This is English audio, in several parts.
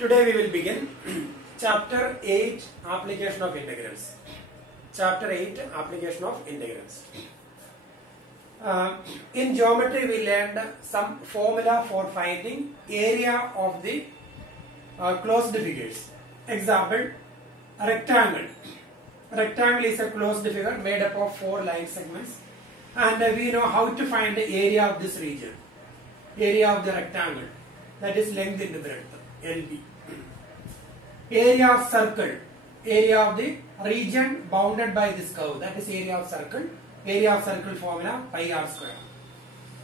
Today we will begin Chapter 8 Application of Integrals. Chapter 8 Application of Integrals. In geometry we learned some formula for finding area of the closed figures. Example, rectangle. Rectangle is a closed figure made up of 4 line segments, and we know how to find the area of this region. Area of the rectangle, that is length into breadth, LB. Area of circle, area of the region bounded by this curve, that is area of circle. Area of circle formula pi r square.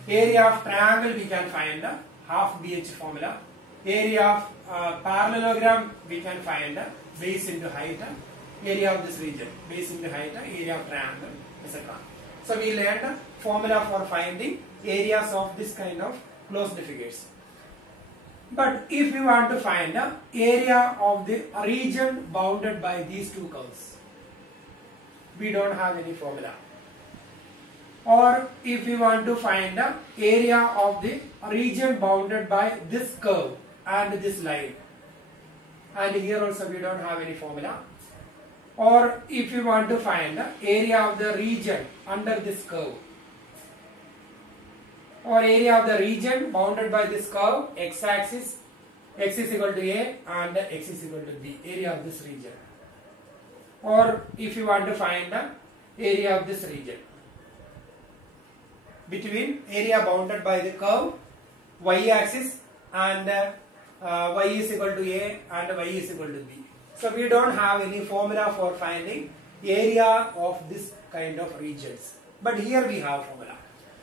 Area of triangle we can find half BH formula. Area of parallelogram we can find base into height. Area of this region, base into height, area of triangle, etc. So we learned formula for finding areas of this kind of closed figures. But if we want to find the area of the region bounded by these two curves, we don't have any formula. Or if we want to find the area of the region bounded by this curve and this line, and here also we don't have any formula. Or if we want to find the area of the region under this curve, or area of the region bounded by this curve, x-axis, x is equal to a and x is equal to b, area of this region. Or if you want to find the area of this region between area bounded by the curve, y-axis, and y is equal to a and y is equal to b. So we don't have any formula for finding area of this kind of regions. But here we have formula.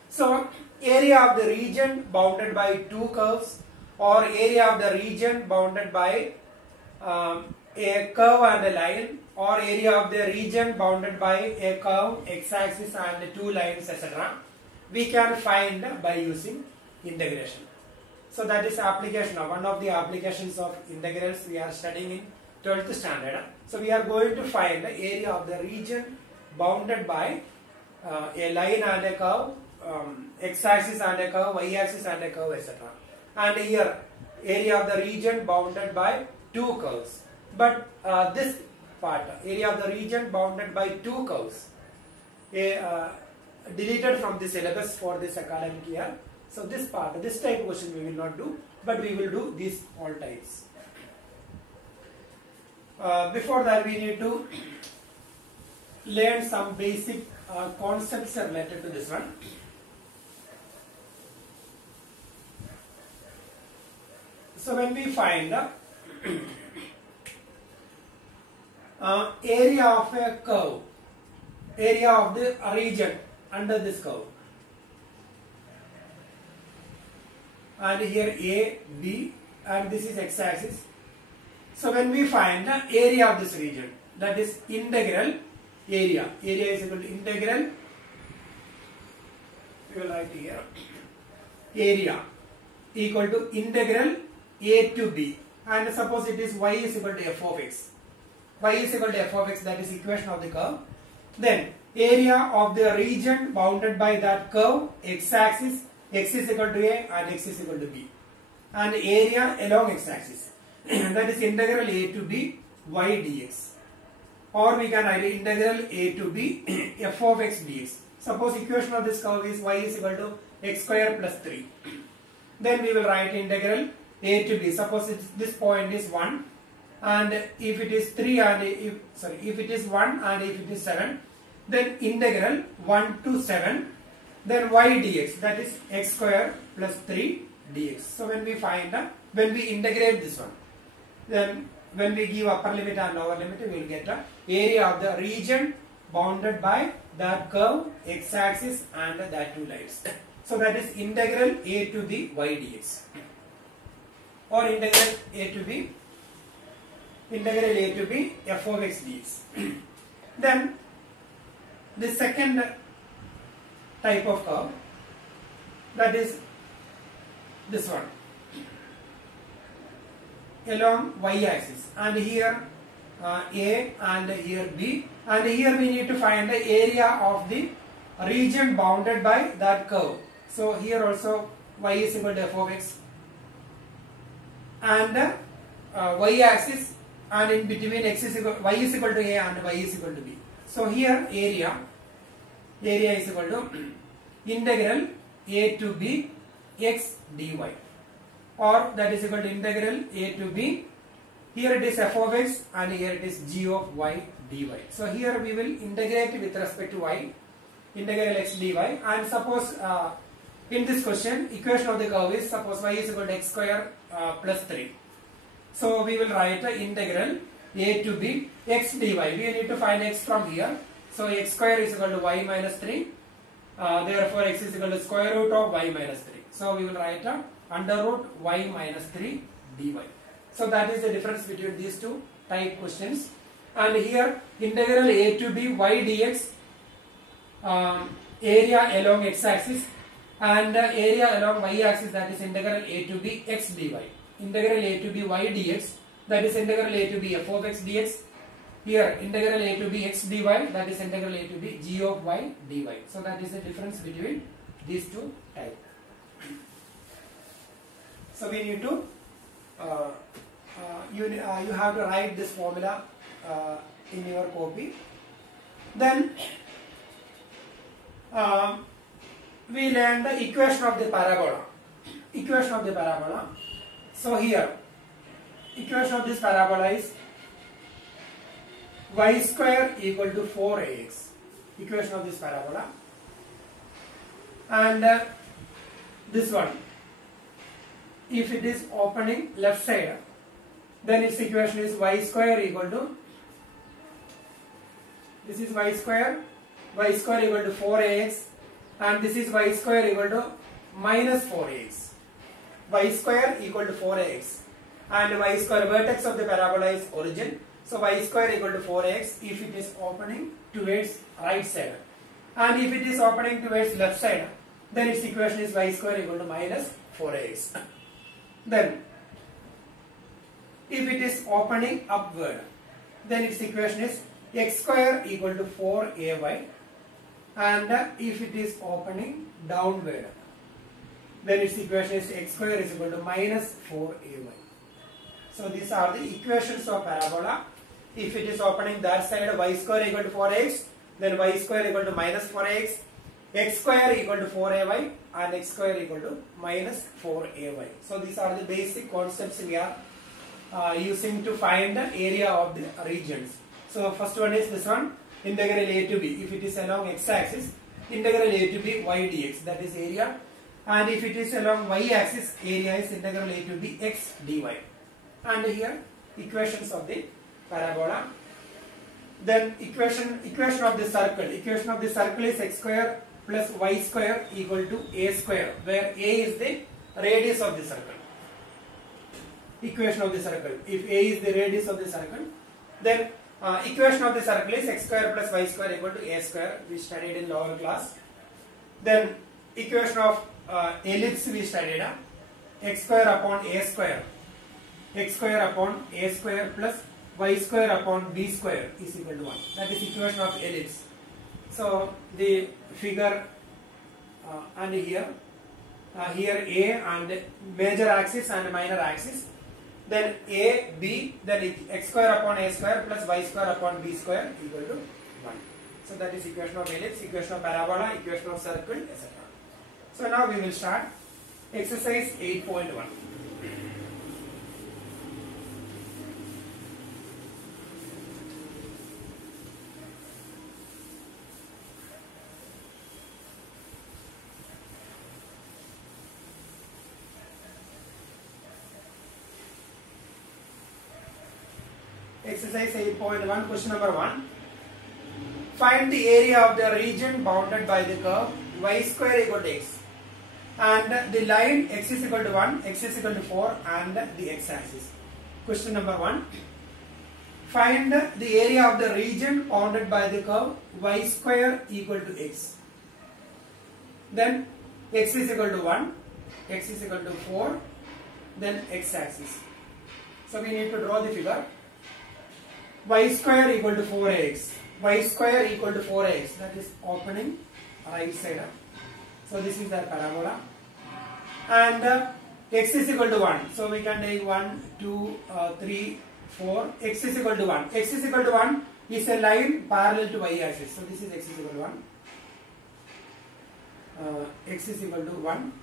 So area of the region bounded by two curves, or area of the region bounded by a curve and a line, or area of the region bounded by a curve, x-axis, and two lines, etc. we can find by using integration. So that is application of one of the applications of integrals we are studying in 12th standard. So we are going to find the area of the region bounded by a line and a curve, x-axis and a curve, y-axis and a curve, etc. And here area of the region bounded by two curves. But this part, area of the region bounded by two curves, deleted from the syllabus for this academic year. So this part, this type question we will not do, but we will do these all types. Before that we need to learn some basic concepts related to this one. So when we find area of a curve, area of the region under this curve, and here A, B, and this is x-axis. So when we find the area of this region, that is integral area, area is equal to integral, we will write here, area equal to integral a to b, and suppose it is y is equal to f of x. Y is equal to f of x, that is equation of the curve. Then area of the region bounded by that curve, x-axis, x is equal to a and x is equal to b, and area along x-axis, that is integral a to b y dx. Or we can write integral a to b f of x dx. Suppose equation of this curve is y is equal to x square plus 3. Then we will write integral a to b. Suppose this point is 1, and if it is 3 and if it is 1 and if it is 7, then integral 1 to 7, then y dx, that is x square plus 3 dx. So when we find when we integrate this one, then when we give upper limit and lower limit, we will get the area of the region bounded by that curve, x-axis, and that two lines. So that is integral a to b y dx, or integral a to b f of x dx. Then the second type of curve, that is this one, along y-axis, and here A and here B, and here we need to find the area of the region bounded by that curve. So here also y is equal to f of x, and y axis, and in between y is equal to a and y is equal to b. So here area is equal to integral a to b x dy, or that is equal to integral a to b. Here it is f of x and here it is g of y dy. So here we will integrate with respect to y, integral x dy, and suppose in this question equation of the curve is, suppose y is equal to x square plus 3. So we will write integral a to b x dy. We need to find x from here. So x square is equal to y minus 3. Therefore x is equal to square root of y minus 3. So we will write under root y minus 3 dy. So that is the difference between these two type questions. And here integral a to b y dx, area along x axis, and area along y axis, that is integral a to b x dy. Integral a to b y dx, that is integral a to b f of x dx. Here integral a to b x dy, that is integral a to b g of y dy. So that is the difference between these two types. So we need to you have to write this formula in your copy. Then we learned the equation of the parabola. Equation of the parabola. So here equation of this parabola is y square equal to 4ax. Equation of this parabola. And this one, if it is opening left side, then its equation is y square equal to, this is y square equal to 4ax, and this is y square equal to minus 4ax. Y square equal to 4ax, and y square, vertex of the parabola is origin. So y square equal to 4ax if it is opening towards right side, and if it is opening towards left side, then its equation is y square equal to minus 4ax. Then if it is opening upward, then its equation is x square equal to 4ay, and if it is opening downward, then its equation is x square is equal to minus 4ay. So these are the equations of parabola. If it is opening that side, y square equal to 4x, then y square equal to minus 4x, x square equal to 4ay, and x square equal to minus 4ay. So these are the basic concepts we are using to find the area of the regions. So first one is this one, integral a to b. If it is along x axis, integral a to b y dx, that is area. And if it is along y axis, area is integral a to b x dy. And here equations of the parabola. Then equation of the circle. Equation of the circle is x square plus y square equal to a square, where a is the radius of the circle. Equation of the circle. If a is the radius of the circle, then equation of the circle is x square plus y square equal to a square. We studied in lower class. Then equation of ellipse we studied x square upon a square. X square upon a square plus y square upon b square is equal to 1. That is equation of ellipse. So the figure and here a and major axis and minor axis, then a b, then x square upon a square plus y square upon b square equal to 1. So that is equation of ellipse, equation of parabola, equation of circle, etc. So now we will start exercise 8.1. Exercise 8.1, question number 1. Find the area of the region bounded by the curve y square equal to x, and the line x is equal to 1, x is equal to 4, and the x axis. Question number 1. Find the area of the region bounded by the curve y square equal to x. Then x is equal to 1, x is equal to 4, then x axis. So we need to draw the figure. Y square equal to 4ax. Y square equal to 4ax. That is opening right side. So this is the parabola. And x is equal to 1. So we can take 1, 2, 3, 4. X is equal to 1. X is equal to 1 is a line parallel to y axis. So this is x is equal to 1. X is equal to 1.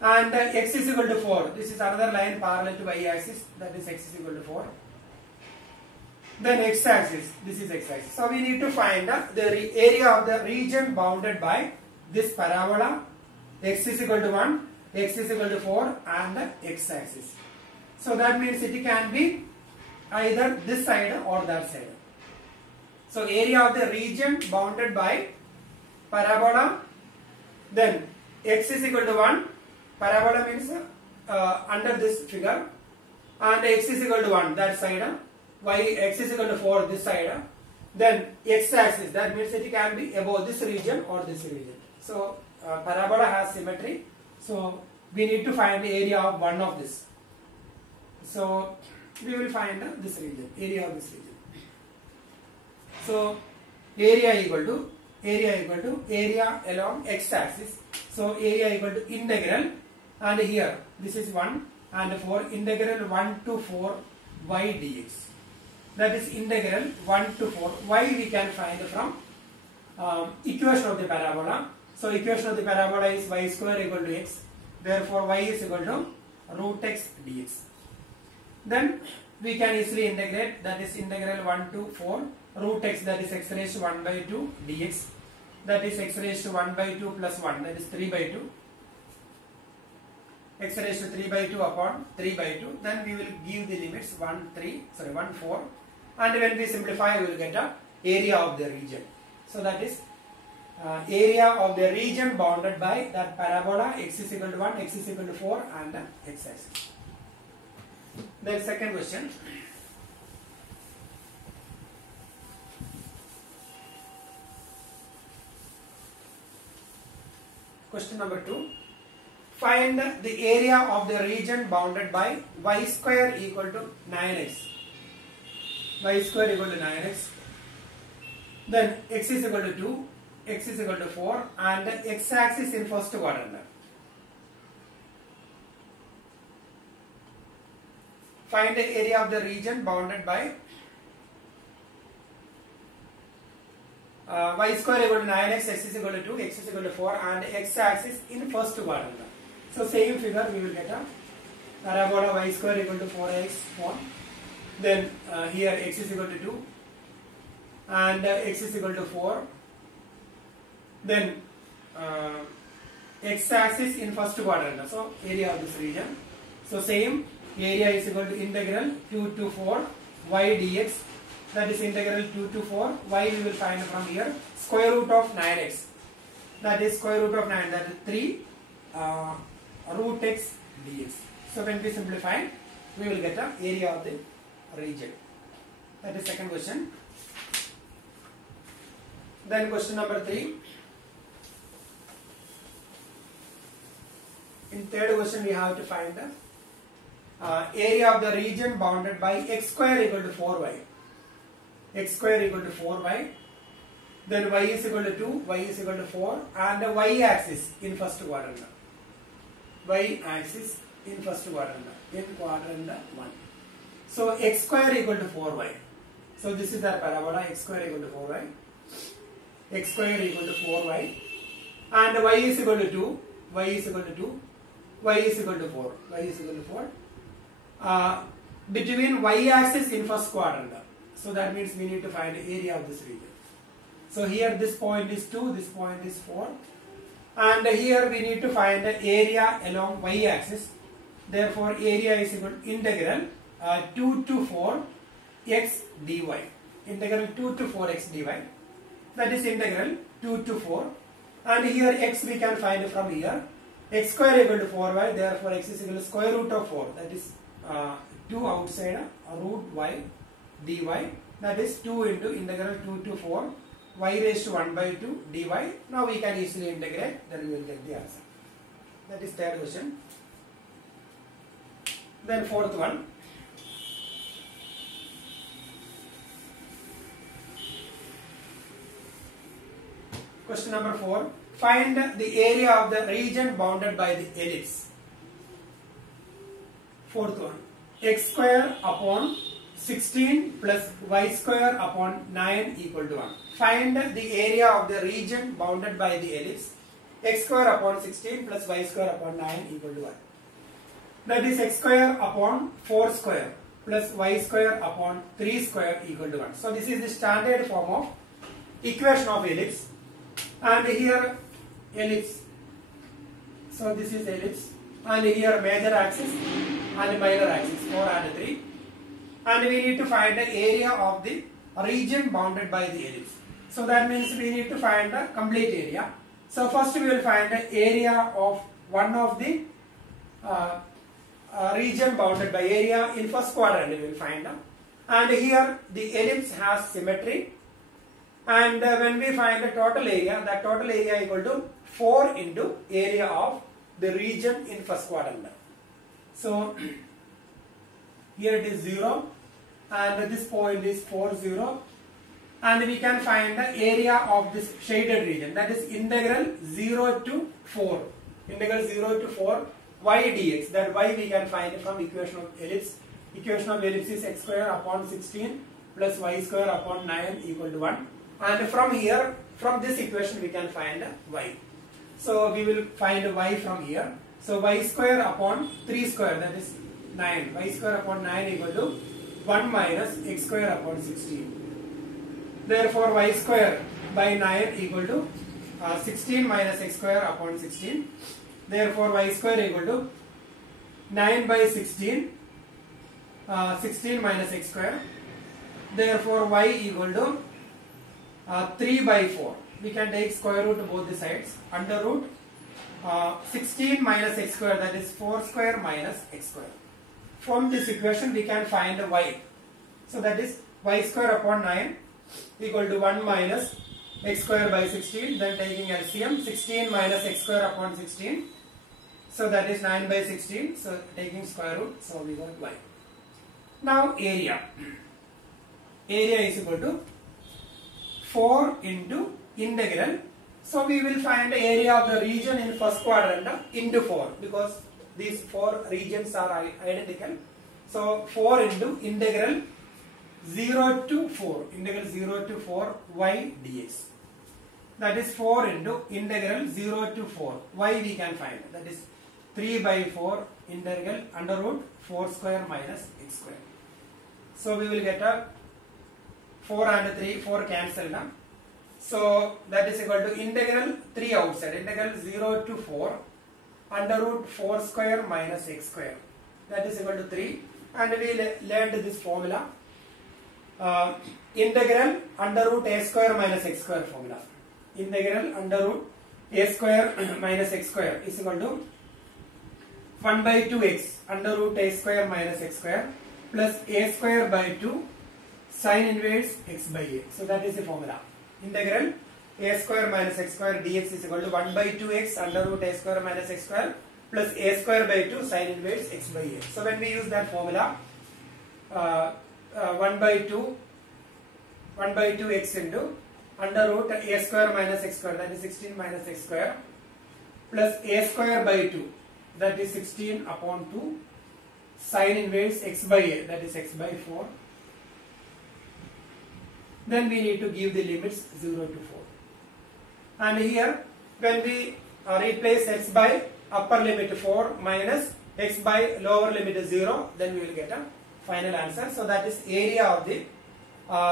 And x is equal to 4. This is another line parallel to y axis. That is x is equal to 4. Then x axis. This is x axis. So we need to find the area of the region bounded by this parabola. X is equal to 1. X is equal to 4 and the x axis. So that means it can be either this side or that side. So area of the region bounded by parabola, then x is equal to 1, parabola means under this figure, and x is equal to 1 that side, x is equal to 4 this side, then x axis, that means it can be above this region or this region. So parabola has symmetry, so we need to find the area of one of this. So we will find this region, area of this region. So area equal to area along x axis. So area equal to integral, and here this is 1 and 4, integral 1 to 4 y dx. That is integral 1 to 4 y we can find from equation of the parabola. So equation of the parabola is y square equal to x. Therefore y is equal to root x dx. Then we can easily integrate, that is integral 1 to 4 root x, that is x raised to 1 by 2 dx, that is x raised to 1 by 2 plus 1, that is 3 by 2, x raised to 3 by 2 upon 3 by 2. Then we will give the limits 1 4, and when we simplify we will get a area of the region. So that is area of the region bounded by that parabola, x is equal to 1, x is equal to 4 and x axis. Then second question. Question number 2. Find the area of the region bounded by y square equal to 9x. Y square equal to 9x. Then x is equal to 2, x is equal to 4 and x axis in first quadrant. Find the area of the region bounded by y square equal to 9x, x is equal to 2, x is equal to 4 and x axis in first quadrant. So same figure we will get a parabola y square equal to 4x form. Then here x is equal to 2 and x is equal to 4. Then x axis in first quadrant. So area of this region. So same area is equal to integral 2 to 4 y dx. That is integral 2 to 4 y we will find from here. Square root of 9x. That is square root of 9. That is 3 root x dx. So when we simplify, we will get the area of the region. That is second question. Then question number 3. In third question, we have to find the area of the region bounded by x square equal to 4y. X square equal to 4y. Then y is equal to 2, y is equal to 4 and the y axis in first quadrant. Y axis in first quadrant, in quadrant 1. So x square equal to 4y. So this is our parabola, x square equal to 4y. X square equal to 4y. And y is equal to 2, y is equal to 2, y is equal to 4, y is equal to 4. Between y axis in first quadrant. So that means we need to find the area of this region. So here this point is 2, this point is 4. And here we need to find the area along y axis. Therefore area is equal to integral 2 to 4 x dy. Integral 2 to 4 x dy. That is integral 2 to 4. And here x we can find from here. X square equal to 4y. Therefore x is equal to square root of 4. That is 2 outside root y dy. That is 2 into integral 2 to 4 y raised to 1 by 2 dy. Now we can easily integrate, then we will get the answer. That is third question. Then fourth one. Question number 4. Find the area of the region bounded by the ellipse. Fourth one, x square upon 16 plus y square upon 9 equal to 1. Find the area of the region bounded by the ellipse. X square upon 16 plus y square upon 9 equal to 1. That is x square upon 4 square plus y square upon 3 square equal to 1. So this is the standard form of equation of ellipse. And here ellipse. So this is ellipse. And here major axis and minor axis 4 and 3. And we need to find the area of the region bounded by the ellipse. So that means we need to find the complete area. So first we will find the area of one of the region bounded by area in first quadrant we will find. And here the ellipse has symmetry. And when we find the total area, that total area equal to 4 into area of the region in first quadrant. So here it is 0 and this point is 4, 0, and we can find the area of this shaded region, that is integral 0 to 4, integral 0 to 4 y dx. That y we can find from equation of ellipse. Equation of ellipse is x square upon 16 plus y square upon 9 equal to 1, and from here, from this equation we can find y. So we will find y from here. So y square upon 3 square, that is 9. Y square upon 9 equal to 1 minus x square upon 16. Therefore y square by 9 equal to 16 minus x square upon 16. Therefore y square equal to 9 by 16, 16 minus x square. Therefore y equal to 3 by 4. We can take square root of both the sides. Under root 16 minus x square, that is 4 square minus x square. From this equation we can find y. So that is y square upon 9 equal to 1 minus x square by 16. Then taking LCM, 16 minus x square upon 16. So that is 9 by 16. So taking square root, so we got y. Now area. Area is equal to 4 into integral. So we will find the area of the region in first quadrant into 4, because these 4 regions are identical. So 4 into integral 0 to 4, integral 0 to 4 y dx. That is 4 into integral 0 to 4 y we can find. That is 3 by 4 integral under root 4 square minus x square. So we will get a 4 and 3, 4 cancel now. So that is equal to integral 3 outside, integral 0 to 4 under root 4 square minus x square. That is equal to 3. And we learned this formula. Integral under root a square minus x square formula. Integral under root a square minus x square is equal to 1 by 2x under root a square minus x square plus a square by 2 sin inverse x by a. So that is the formula. Integral a square minus x square dx is equal to 1 by 2x under root a square minus x square plus a square by 2 sin inverse x by a. So when we use that formula, 1 by 2x into under root a square minus x square, that is 16 minus x square, plus a square by 2, that is 16 upon 2 sin inverse x by a, that is x by 4. Then we need to give the limits 0 to 4. And here when we replace x by upper limit 4 minus x by lower limit 0, then we will get a final answer. So that is area of the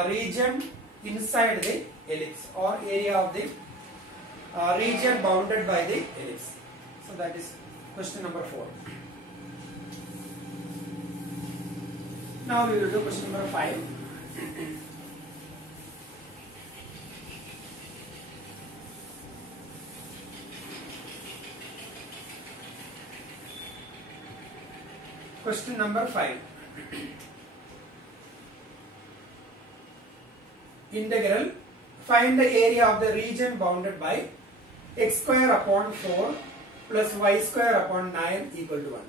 region inside the ellipse, or area of the region bounded by the ellipse. So that is question number 4. Now we will do question number 5. Question number 5. Integral, find the area of the region bounded by x square upon 4 plus y square upon 9 equal to 1.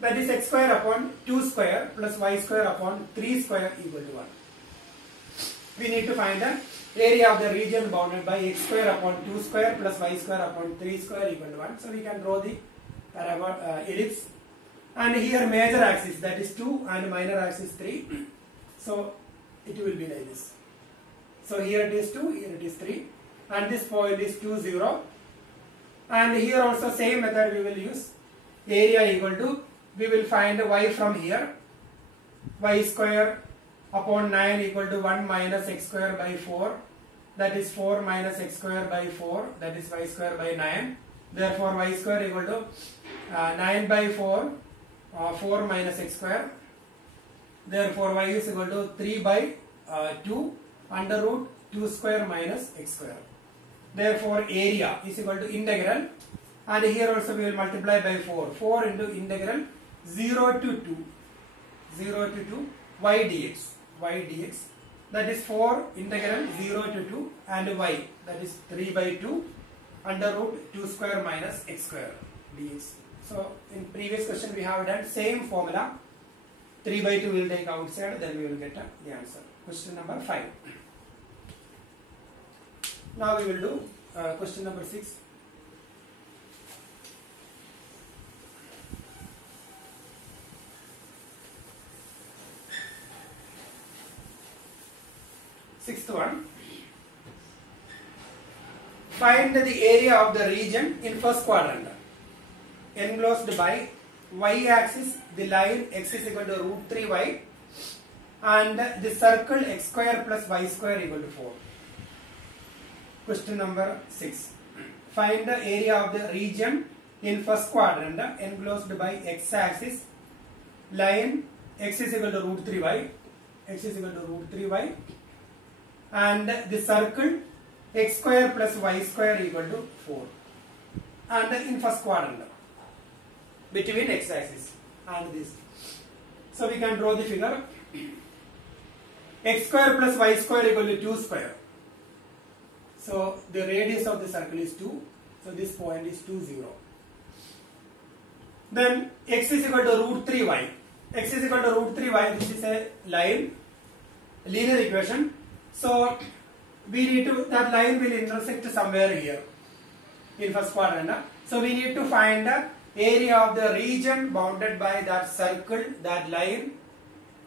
That is x square upon 2 square plus y square upon 3 square equal to 1. We need to find the area of the region bounded by x square upon 2 square plus y square upon 3 square equal to 1. So we can draw the ellipse. and here major axis, that is 2, and minor axis 3. So it will be like this. So here it is 2, here it is 3, and this point is 2, 0. And here also same method we will use. Area equal to, we will find y from here. Y square upon 9 equal to 1 minus x square by 4. That is 4 minus x square by 4. That is y square by 9. Therefore y square equal to 9 by 4. 4 minus x square. Therefore y is equal to 3 by 2 under root 2 square minus x square. Therefore area is equal to integral, and here also we will multiply by 4. 4 into integral 0 to 2 y dx, that is 4 integral 0 to 2 and y, that is 3 by 2 under root 2 square minus x square dx. So in previous question we have done same formula. 3 by 2 will take outside, then we will get the answer. Question number 5. Now we will do question number 6. Sixth one. Find the area of the region in first quadrant enclosed by y-axis, the line x is equal to root 3y, and the circle x square plus y square equal to 4. Question number 6. Find the area of the region in first quadrant enclosed by x-axis, line x is equal to root 3y, and the circle x square plus y square equal to 4, and in first quadrant between x-axis and this. So we can draw the figure. X square plus y square equal to 2 square. So the radius of the circle is 2. So this point is 2, 0. Then x is equal to root 3y. X is equal to root 3y. This is a linear equation. So we need to, that line will intersect somewhere here in first quadrant. So we need to find the area of the region bounded by that circle, that line,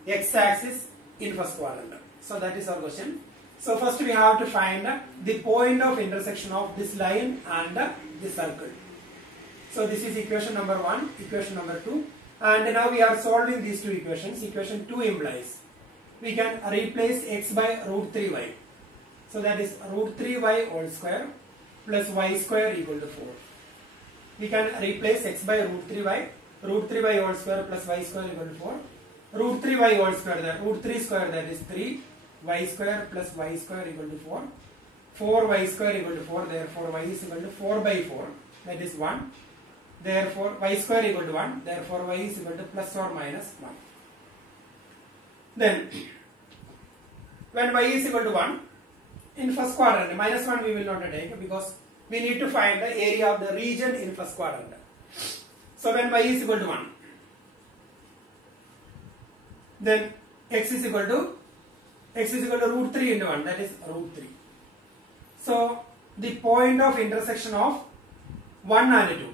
x-axis in first quadrant. So that is our question. So first we have to find the point of intersection of this line and the circle. So this is equation number 1, equation number 2, and now we are solving these two equations. Equation 2 implies we can replace x by root 3y. So that is root 3y whole square plus y square equal to 4. We can replace x by root 3y whole square plus y square equal to 4. Root 3y whole square, that root 3 square, that is 3 y square plus y square equal to 4. 4y square equal to 4, therefore y is equal to 4 by 4, that is 1. Therefore y square equal to 1, therefore y is equal to plus or minus 1. Then when y is equal to 1, in first quadrant, minus 1 we will not take because we need to find the area of the region in first quadrant. So when y is equal to 1, then x is equal to root 3 into 1, that is root 3. So the point of intersection of 1 and 2.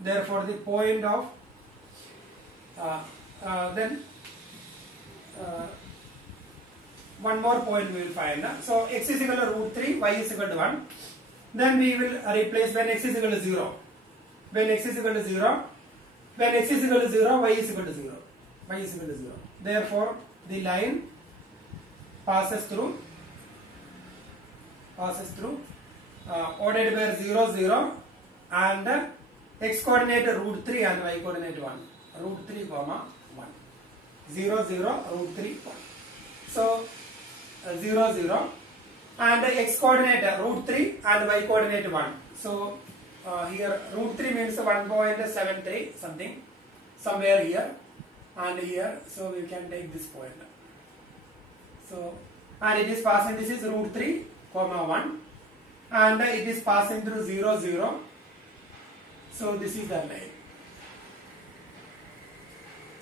Therefore the point of one more point we will find. So x is equal to root 3, y is equal to 1. Then we will replace when x is equal to 0. When x is equal to 0, y is equal to 0. Y is equal to 0. Therefore the line passes through ordered by 0, 0, and x coordinate root 3 and y coordinate 1. Root 3 comma 1. 0, 0, root 3, 1. So 0, 0, and x coordinate root 3 and y coordinate 1. So here root 3 means 1.73 something, somewhere here and here. So we can take this point. So, and it is passing, this is root 3 comma 1, and it is passing through 0, 0. So this is that line.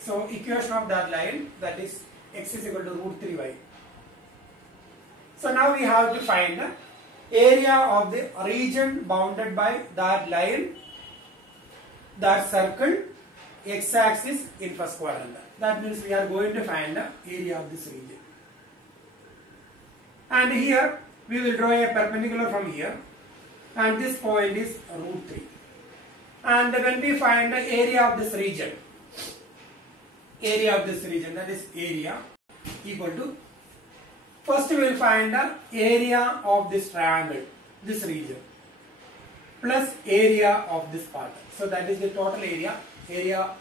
So equation of that line, that is x is equal to root 3y. So now we have to find the area of the region bounded by that line, that circle, x-axis in first quadrant. That means we are going to find the area of this region. And here we will draw a perpendicular from here, and this point is root 3. And when we find the area of this region, that is area equal to, first we will find the area of this triangle, this region, plus area of this part. So that is the total area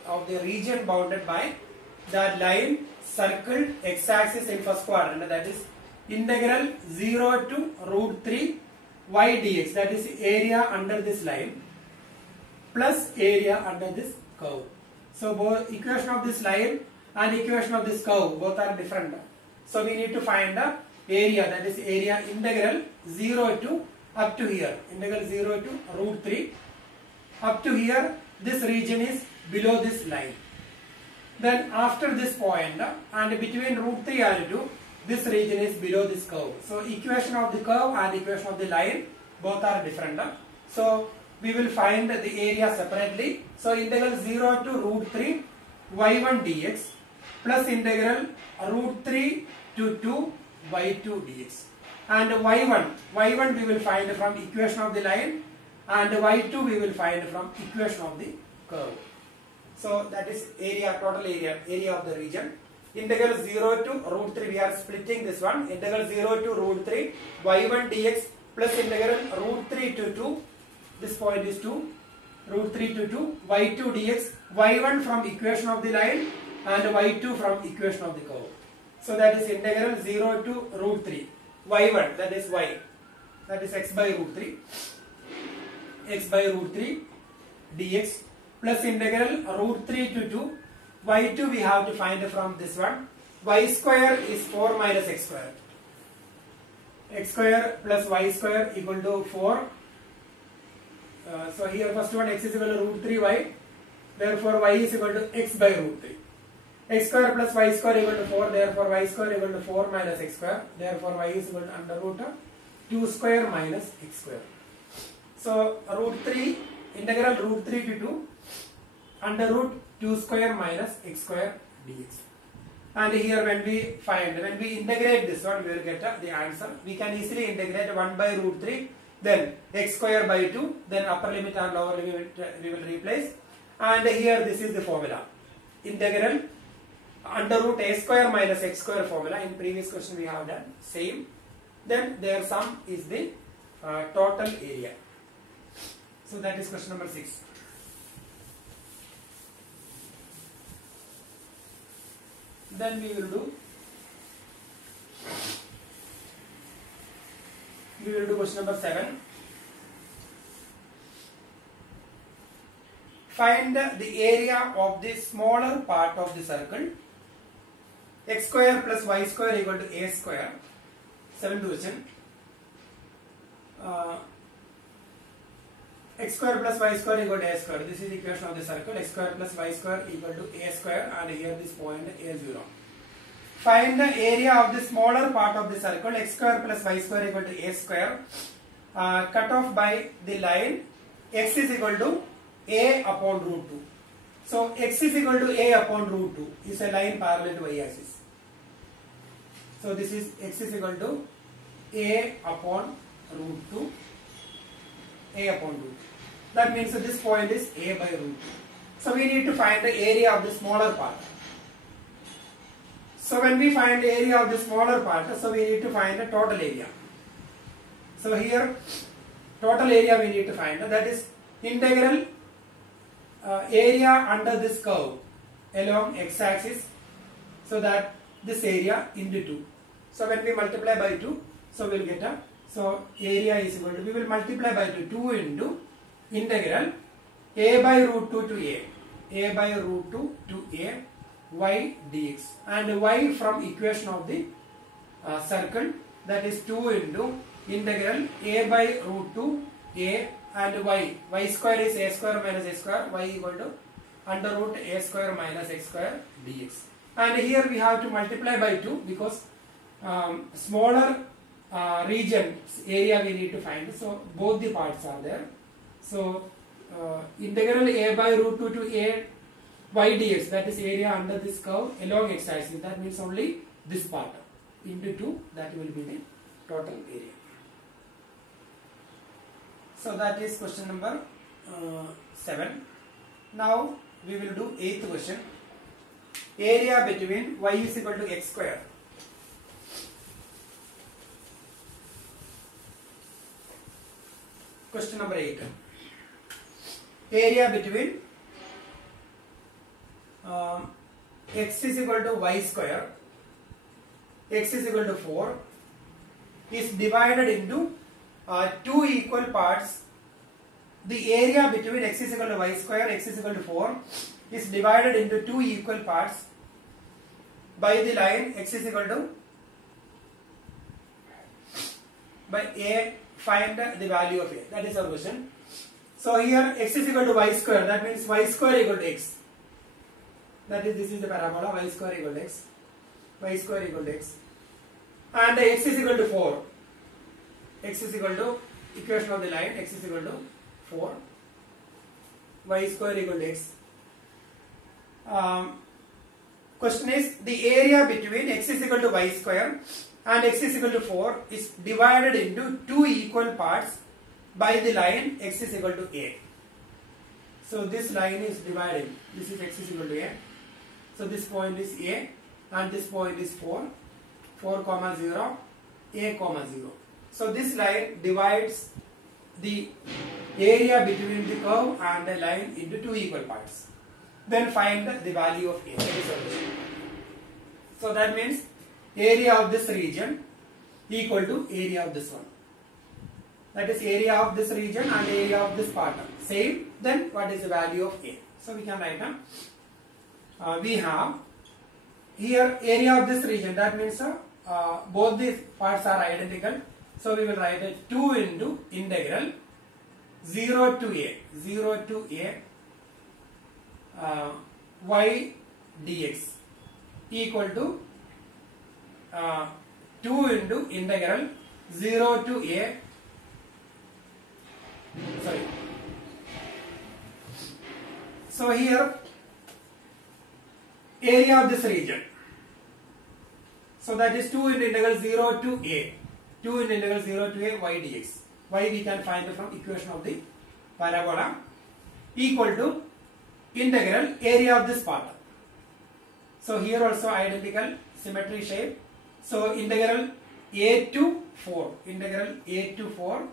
of the region bounded by that line circled x-axis in first quadrant, that is integral 0 to root 3 y dx, that is area under this line plus area under this curve. So both equation of this line and equation of this curve both are different. So we need to find the area, that is area integral 0 to up to here, integral 0 to root 3 up to here. This region is below this line. Then after this point and between root 3 and 2, this region is below this curve. So equation of the curve and equation of the line both are different. So we will find the area separately. So integral 0 to root 3 y1 dx plus integral root 3 to 2 y2 dx. And y1 we will find from equation of the line, and y2 we will find from equation of the curve. So that is area, total area of the region. Integral 0 to root 3, we are splitting this one. Integral 0 to root 3 y1 dx plus integral root 3 to 2, this point is 2, root 3 to 2 y2 dx, y1 from equation of the line and y2 from equation of the curve. So that is integral 0 to root 3 y1, that is y, that is x by root 3 dx plus integral root 3 to 2 y2 we have to find from this one. Y square is 4 minus x square. X square plus y square equal to 4. So here first one x is equal to root 3y. Therefore y is equal to x by root 3. X square plus y square equal to 4. Therefore y square equal to 4 minus x square. Therefore y is equal to under root 2 square minus x square. So root 3, integral root 3 to 2 under root 2 square minus x square dx. And here when we integrate this one, we will get the answer. We can easily integrate 1 by root 3, then x square by 2, then upper limit and lower limit we will replace. And here this is the formula. Integral under root a square minus x square formula. In previous question we have done same. Then their sum is the total area. So that is question number 6. Then we will do question number 7. Find the area of the smaller part of the circle. X square plus y square equal to a square. 7th question. X square plus y square equal to a square. This is the equation of the circle. X square plus y square equal to a square, and here this point a0. Find the area of the smaller part of the circle. X square plus y square equal to a square. Cut off by the line x is equal to a upon root 2. So x is equal to a upon root 2 is a line parallel to y axis. So this is x is equal to a upon root 2. A upon root 2. That means that this point is a by root 2. So we need to find the area of the smaller part. So when we find the area of the smaller part, so we need to find the total area. So here total area we need to find, that is integral area under this curve along x-axis, so that this area into 2. So when we multiply by 2, so we will get a, so area is equal to, we will multiply by 2 into integral a by root 2 to a by root 2 to a y dx, and y from equation of the circle, that is 2 into integral a by root 2 a and y square is a square minus a square, y equal to under root a square minus x square dx. And here we have to multiply by 2 because smaller region area we need to find, so both the parts are there. So integral a by root 2 to a y dx, that is area under this curve along x axis, that means only this part into 2, that will be the total area. So that is question number 7. Now we will do 8th question. Area between y is equal to x square. Question number 8. Area between x is equal to y square, x is equal to 4, is divided into 2 equal parts. The area between x is equal to y square, x is equal to 4 is divided into 2 equal parts by the line x is equal to, by a, find the value of a. That is our question. So here x is equal to y square, that means y square equal to x. That is, this is the parabola, y square equal to x, y square equal to x, and x is equal to 4. X is equal to, equation of the line, x is equal to 4, y square equal to x. Question is, the area between x is equal to y square and x is equal to 4 is divided into 2 equal parts by the line x is equal to a. So this line is dividing, this is x is equal to a. So this point is a and this point is 4, 4 comma 0, a comma 0. So this line divides the area between the curve and the line into 2 equal parts. Then find the value of a. So that means area of this region equal to area of this one. That is area of this region and area of this part. Same. Then what is the value of a? So we can write down. We have here area of this region. That means both these parts are identical. So we will write it 2 into integral 0 to a y dx equal to 2 into integral 0 to a, sorry. So here area of this region. So that is 2 into integral 0 to a. 2 into integral 0 to a y dx. Y we can find from equation of the parabola equal to integral area of this part. So here also identical symmetry shape. So integral a to 4. Integral a to 4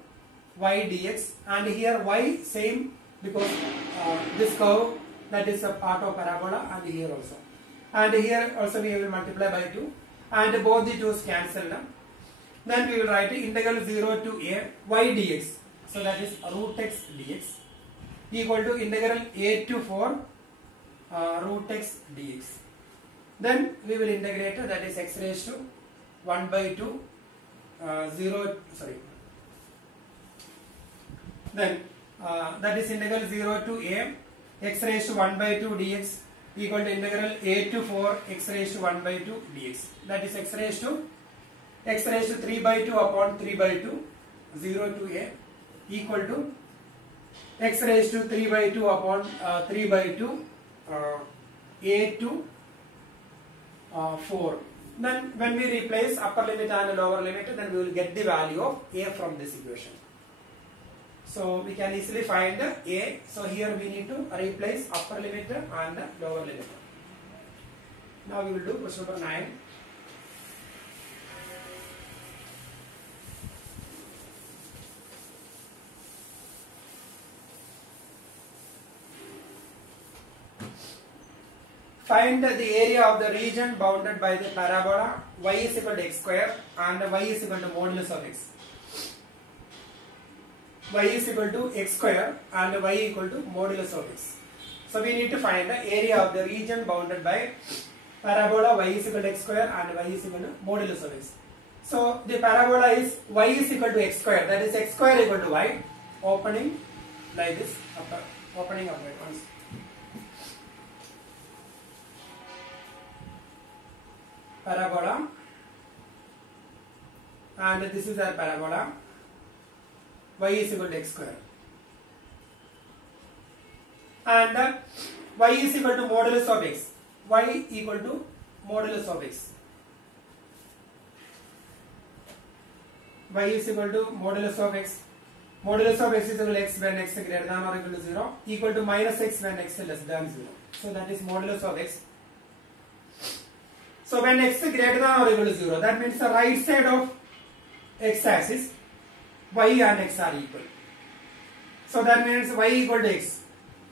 y dx, and here y same because this curve, that is a part of parabola, and here also. And here also we will multiply by 2 and both the 2's cancelled. Then we will write integral 0 to a y dx. So that is root x dx equal to integral a to 4 root x dx. Then we will integrate, that is x raised to 1 by 2 then that is integral 0 to a x raised to 1 by 2 dx equal to integral a to 4 x raised to 1 by 2 dx. That is x raised to 3 by 2 upon 3 by 2 0 to a equal to x raised to 3 by 2 upon 3 by 2 a to 4. Then when we replace upper limit and lower limit, then we will get the value of a from this equation. So we can easily find a. So here we need to replace upper limit and lower limit. Now we will do question number 9. Find the area of the region bounded by the parabola y is equal to x square and y is equal to modulus of x. Y is equal to x square and y equal to modulus of x. So we need to find the area of the region bounded by parabola y is equal to x square and y is equal to modulus of x. So the parabola is y is equal to x square, that is x square equal to y, opening like this, opening upright once. Parabola, and this is our parabola, y is equal to x square, and y is equal to modulus of x. Y equal to modulus of x. Y is equal to modulus of x. Modulus of x is equal to x when x greater than or equal to 0, equal to minus x when x less than 0. So that is modulus of x. So when x greater than or equal to 0, that means the right side of x axis, y and x are equal. So that means y equal to x.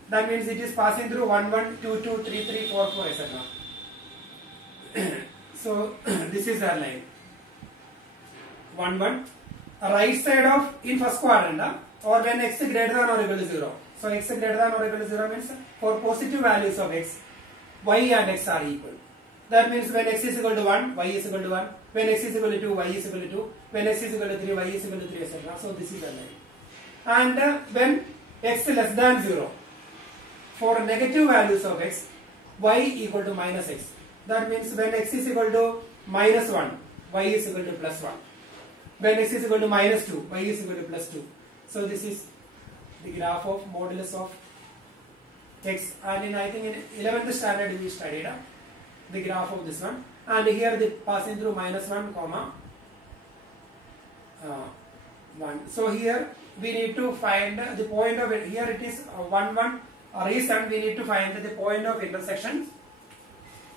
That means it is passing through 1, 1, 2, 2, 3, 3, 4, 4, etc. So this is our line. 1, 1. Right side of in first quadrant or when x greater than or equal to 0. So x greater than or equal to 0 means for positive values of x, y and x are equal. That means when x is equal to 1, y is equal to 1. When x is equal to 2, y is equal to 2. When x is equal to 3, y is equal to 3, etc. So this is the line. And when x less than 0, for negative values of x, y equal to minus x. That means when x is equal to minus 1, y is equal to plus 1. When x is equal to minus 2, y is equal to plus 2. So this is the graph of modulus of x. And in I think in 11th standard we studied the graph of this one. And here the passing through minus 1 comma 1. So here we need to find the point of it. Here it is 1, 1. Reason we need to find the point of intersection.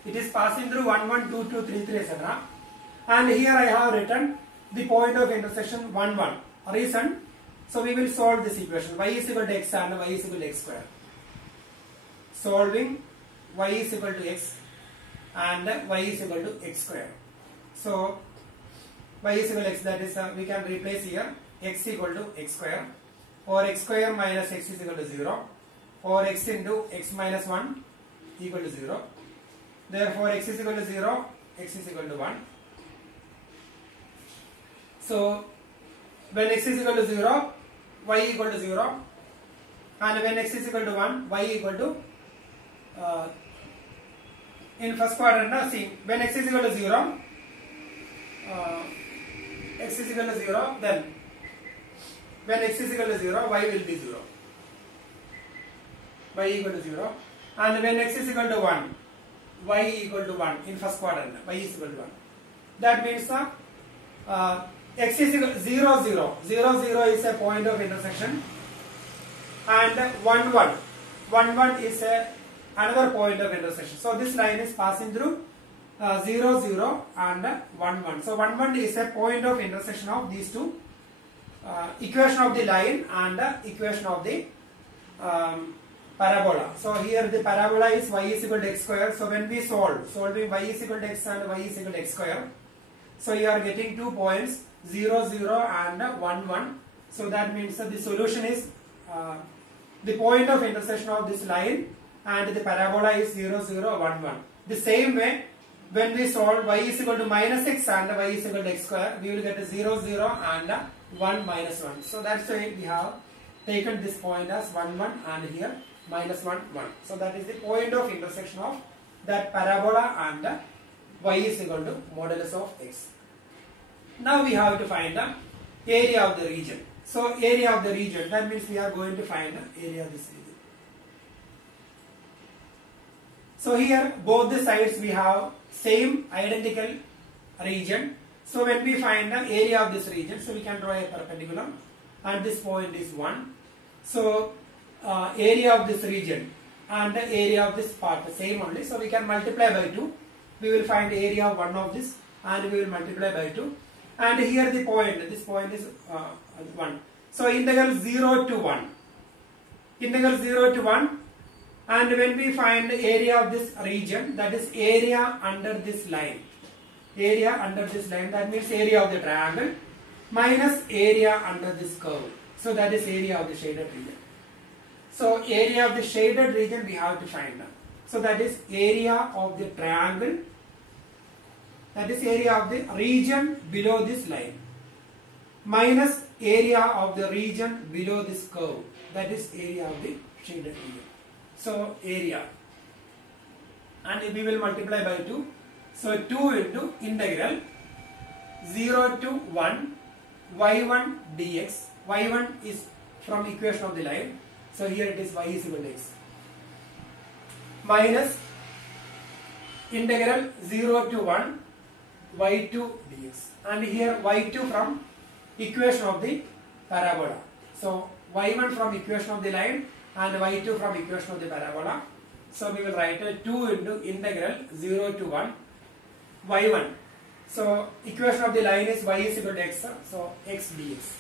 It is passing through 1, 1, 2, 2, 3, 3, etc. And here I have written the point of intersection 1, 1. Reason. So we will solve this equation. Y is equal to x and y is equal to x square. Solving y is equal to x and y is equal to x square. So y is equal to x, that is we can replace here x equal to x square, or x square minus x is equal to 0, or x into x minus 1 equal to 0. Therefore x is equal to 0, x is equal to 1. So when x is equal to 0, y equal to 0, and when x is equal to 1, y equal to in first quadrant, see, when x is equal to 0, x is equal to 0, then when x is equal to 0, y will be 0. Y equal to 0. And when x is equal to 1, y equal to 1 in first quadrant, y is equal to 1. That means x is equal to 0, 0. 0, 0 is a point of intersection. And 1, 1. 1, 1 is another point of intersection. So this line is passing through 0, 0 and 1, 1. So 1, 1 is a point of intersection of these two. Equation of the line and equation of the parabola. So here the parabola is y is equal to x square. So when we solving y is equal to x and y is equal to x square. So you are getting 2 points 0, 0 and 1, 1. So that means that the solution is the point of intersection of this line and the parabola is 0, 0, 1, 1. The same way, when we solve y is equal to minus x and y is equal to x square, we will get 0, 0 and 1 minus 1. So that's why we have taken this point as 1, 1 and here minus 1, 1. So that is the point of intersection of that parabola and y is equal to modulus of x. Now we have to find the area of the region. So area of the region, that means we are going to find the area of this region. So here both the sides we have same identical region. So when we find the area of this region, so we can draw a perpendicular and this point is 1. So area of this region and the area of this part the same only. So we can multiply by 2. We will find area of one of this and we will multiply by 2. And here the point, this point is 1. So integral 0 to 1. Integral 0 to 1. And when we find the area of this region, that is area under this line. Area under this line, that means area of the triangle minus area under this curve. So that is area of the shaded region. So area of the shaded region we have to find. So that is area of the triangle. That is area of the region below this line minus area of the region below this curve. That is area of the shaded region. So area, and we will multiply by 2. So 2 into integral 0 to 1 y1 dx. y1 is from equation of the line. So here it is y is equal to x. minus integral 0 to 1 y2 dx, and here y2 from equation of the parabola. So y1 from equation of the line and y2 from equation of the parabola. So we will write 2 into integral 0 to 1 y1. So equation of the line is y is equal to x, so x dx,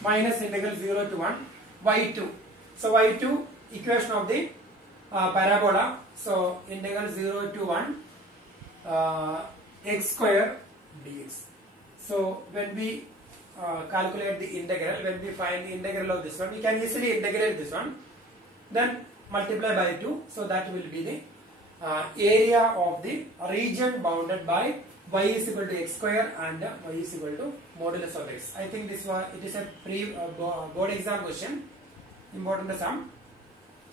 minus integral 0 to 1 y2. So y2 equation of the parabola, so integral 0 to 1 x square dx. So when we calculate the integral, when we find the integral of this one, we can easily integrate this one, then multiply by 2, so that will be the area of the region bounded by y is equal to x square and y is equal to modulus of x. I think this was, it is a board exam question, important sum.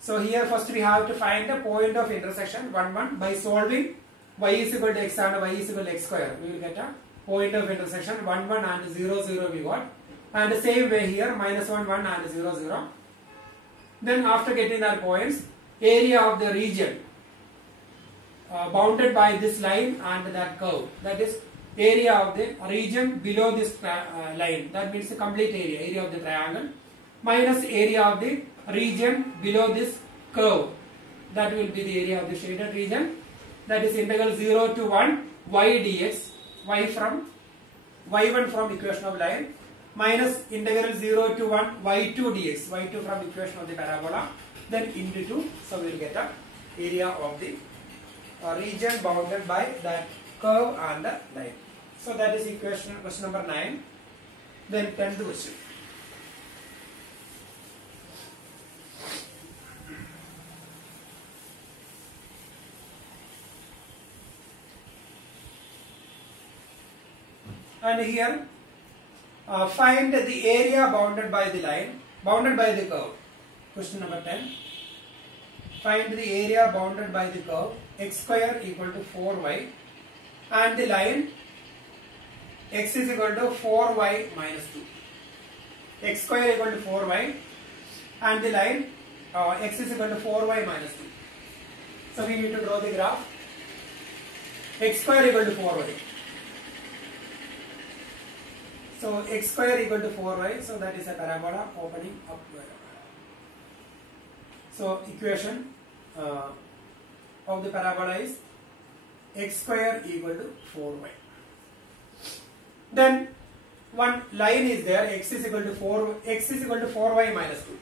So here first we have to find the point of intersection 1 1 by solving y is equal to x and y is equal to x square. We will get a point of intersection 1 1 and 0 0 we got, and the same way here minus 1 1 and 0 0. Then after getting our points, area of the region bounded by this line and that curve, that is area of the region below this line, that means the complete area of the triangle, minus area of the region below this curve, that will be the area of the shaded region, that is integral 0 to 1 y dx, y1 from equation of line, minus integral 0 to 1 y2 dx, y2 from equation of the parabola, then into 2, so we will get a area of the region bounded by that curve and the line. So that is question number 9. Then 10th question. And here find the area bounded by the line, bounded by the curve. Question number 10. Find the area bounded by the curve x square equal to 4y and the line x is equal to 4y minus 2. X square equal to 4y and the line x is equal to 4y minus 2. So we need to draw the graph. X square equal to 4y. So x square equal to 4y, so that is a parabola opening upward. So equation of the parabola is x square equal to 4y. Then one line is there, x is equal to 4y minus 2.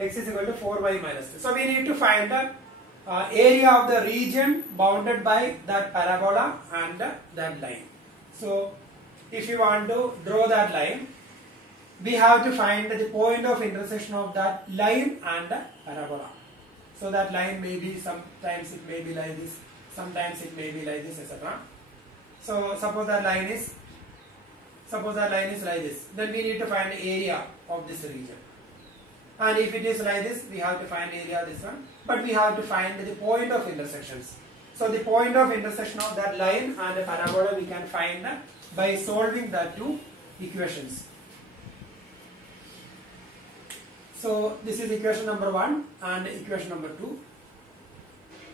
X is equal to 4y minus 2. So we need to find the area of the region bounded by that parabola and that line. So if you want to draw that line, we have to find the point of intersection of that line and the parabola. So that line may be, sometimes it may be like this, sometimes it may be like this, etc. So suppose that line is like this, then we need to find the area of this region. And if it is like this, we have to find area of this one, but we have to find the point of intersections. So the point of intersection of that line and the parabola we can find by solving the two equations. So this is equation number 1 and equation number 2.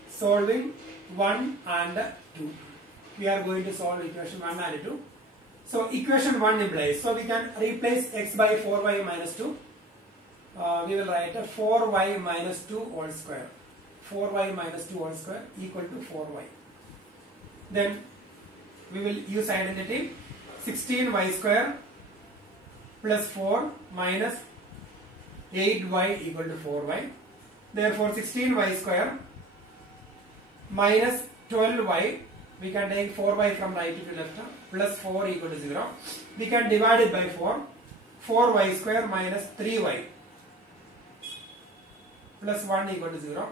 Solving 1 and 2. We are going to solve equation 1 and 2. So equation 1 implies, so we can replace x by 4y minus 2. We will write 4y minus 2 whole square. 4y minus 2 whole square equal to 4y. Then we will use identity 16y square plus 4 minus 8y equal to 4y. Therefore 16y square minus 12y, we can take 4y from right to left, plus 4 equal to 0. We can divide it by 4. 4y square minus 3y plus 1 equal to 0.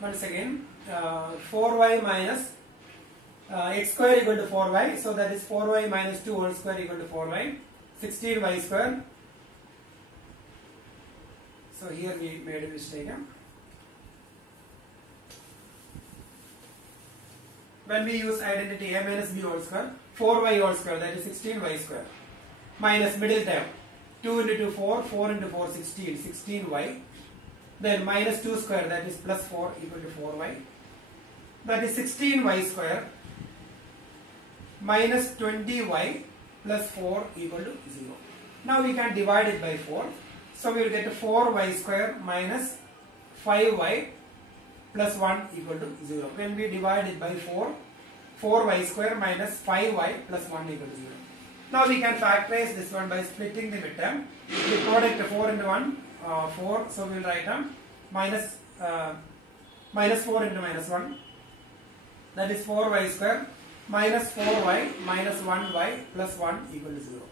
Once again, 4y minus x square equal to 4y, so that is 4y minus 2 whole square equal to 4y, 16y square. So here we made a mistake. When we use identity a minus b whole square, 4y whole square, that is 16y square, minus middle term 2 into 2 4, 4 into 4 16, 16y. Then minus 2 square, that is plus 4 equal to 4y. That is 16y square minus 20y plus 4 equal to 0. Now we can divide it by 4. So we will get 4y square minus 5y plus 1 equal to 0. When we divide it by 4, 4y square minus 5y plus 1 equal to 0. Now we can factorize this one by splitting the midterm. The product 4 into 1, 4. So we will write down minus 4 into minus 1. That is 4y square minus 4y minus 1y plus 1 equal to 0.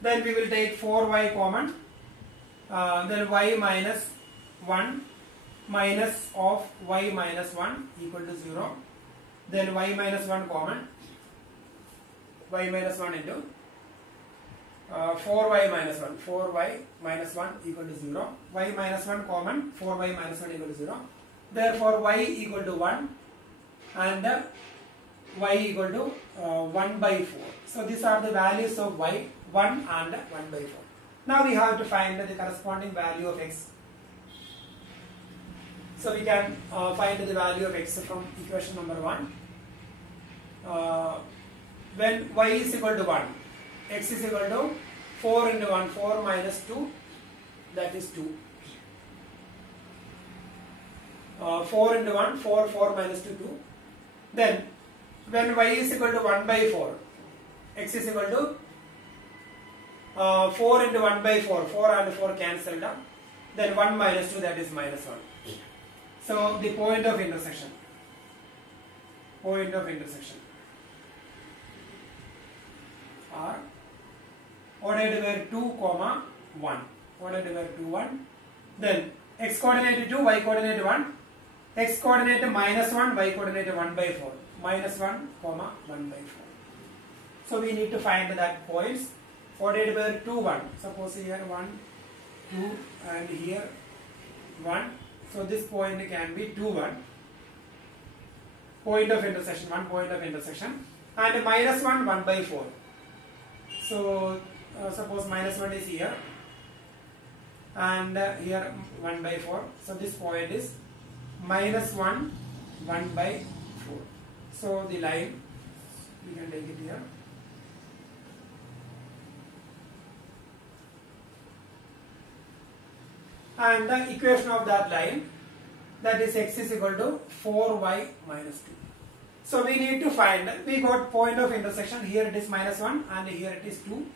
Then we will take 4y common. Then y minus 1 minus of y minus 1 equal to 0. Then y minus 1 common. Y minus 1 into 4y minus 1. 4y minus 1 equal to 0. Y minus 1 common. 4y minus 1 equal to 0. Therefore y equal to 1 and y equal to 1 by 4. So these are the values of y, 1 and 1 by 4. Now we have to find the corresponding value of x. So we can find the value of x from equation number 1. When y is equal to 1, x is equal to 4 into 1, 4 minus 2, that is 2. 4 into 1, 4, 4 minus 2, 2. Then when y is equal to 1 by 4, x is equal to 4 into 1 by 4, 4 and 4 cancelled out. Then 1 minus 2, that is minus 1. So the point of intersection are ordered where 2 comma 1, ordered where 2 1. Then x coordinate 2, y coordinate 1, x coordinate minus 1, y coordinate 1 by 4, minus 1 comma 1 by 4. So we need to find that points ordered where 2 1. Suppose here 1 2 and here 1. So this point can be 2 1. Point of intersection, 1 point of intersection, and minus 1 1 by 4. So suppose minus 1 is here and here 1 by 4. So this point is minus 1 1 by 4. So the line, we can take it here. And the equation of that line, that is x is equal to 4y minus 2. So we need to find, we got point of intersection, here it is minus 1 and here it is 2.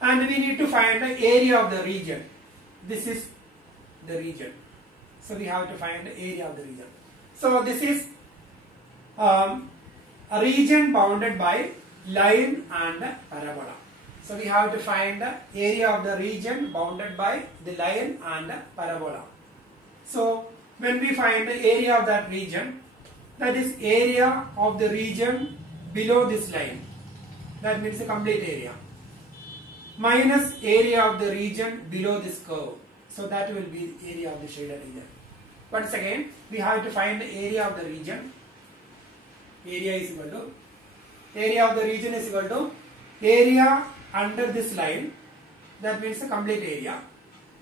And we need to find the area of the region. This is the region. So we have to find the area of the region. So this is a region bounded by line and parabola. So we have to find the area of the region bounded by the line and parabola. So when we find the area of that region, that is area of the region below this line, that means the complete area, minus area of the region below this curve. So that will be the area of the shaded region. Once again, we have to find the area of the region. Area is equal to, area of the region is equal to area under this line, that means the complete area.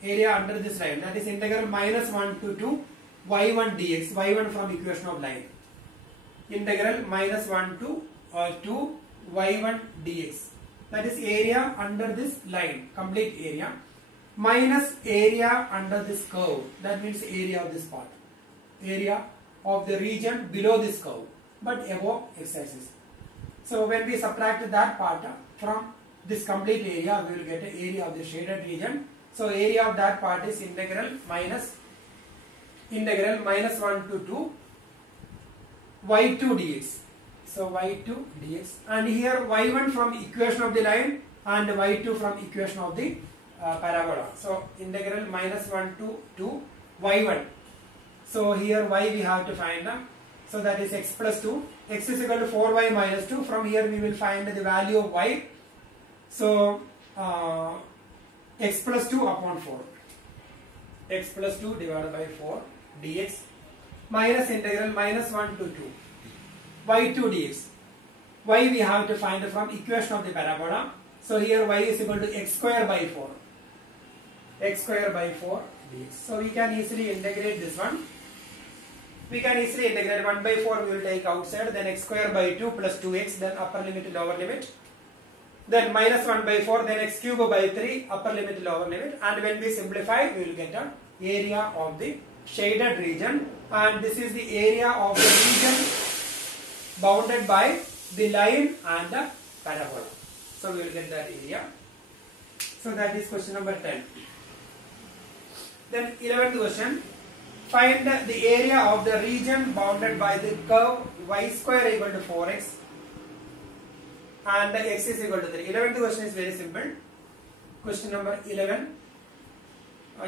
Area under this line, that is integral minus 1 to 2 y1 dx, y1 from equation of line. Integral minus 1 to 2 y1 dx, that is area under this line, complete area, minus area under this curve, that means area of this part, area of the region below this curve but above x-axis. So when we subtract that part from this complete area, we will get the area of the shaded region. So area of that part is integral minus 1 to 2 y2 dx. So y2 dx, and here y1 from equation of the line and y2 from equation of the parabola. So integral minus 1 to 2 y1. So here y we have to find. So that is x plus 2. X is equal to 4y minus 2. From here we will find the value of y. So x plus 2 upon 4. X plus 2 divided by 4 dx minus integral minus 1 to 2 y2 dx. Y we have to find from equation of the parabola. So here y is equal to x square by 4. X square by 4 dx. So we can easily integrate this one. We can easily integrate 1 by 4 we will take outside, then x square by 2 plus 2x, then upper limit lower limit. Then minus 1 by 4, then x cube by 3, upper limit lower limit. And when we simplify, we will get an area of the shaded region. And this is the area of the region bounded by the line and the parabola. So we will get that area. So that is question number 10. Then 11th question. Find the area of the region bounded by the curve y square equal to 4x and x is equal to 3. 11th question is very simple. Question number 11.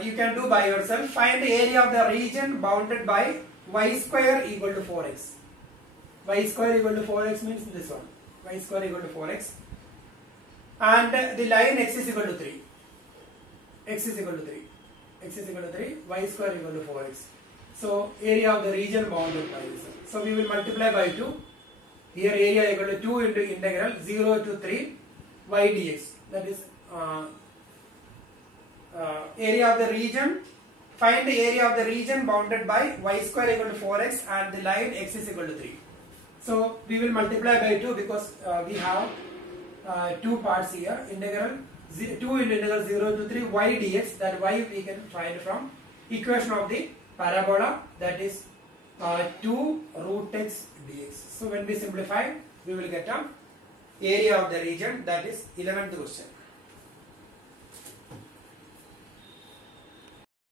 You can do by yourself. Find the area of the region bounded by y square equal to 4x. Y square equal to 4x means this one. Y square equal to 4x. And the line x is equal to 3. X is equal to 3. X is equal to 3. Y square equal to 4x. So area of the region bounded by this one. So we will multiply by 2. Here area equal to 2 into integral 0 to 3 y dx. That is area of the region. Find the area of the region bounded by y square equal to 4x and the line x is equal to 3. So we will multiply by 2 because we have two parts here. Integral 2 into integral 0 to 3 y dx. That y we can find from equation of the parabola, that is 2 root x dx. So when we simplify, we will get an area of the region, that is 11th question.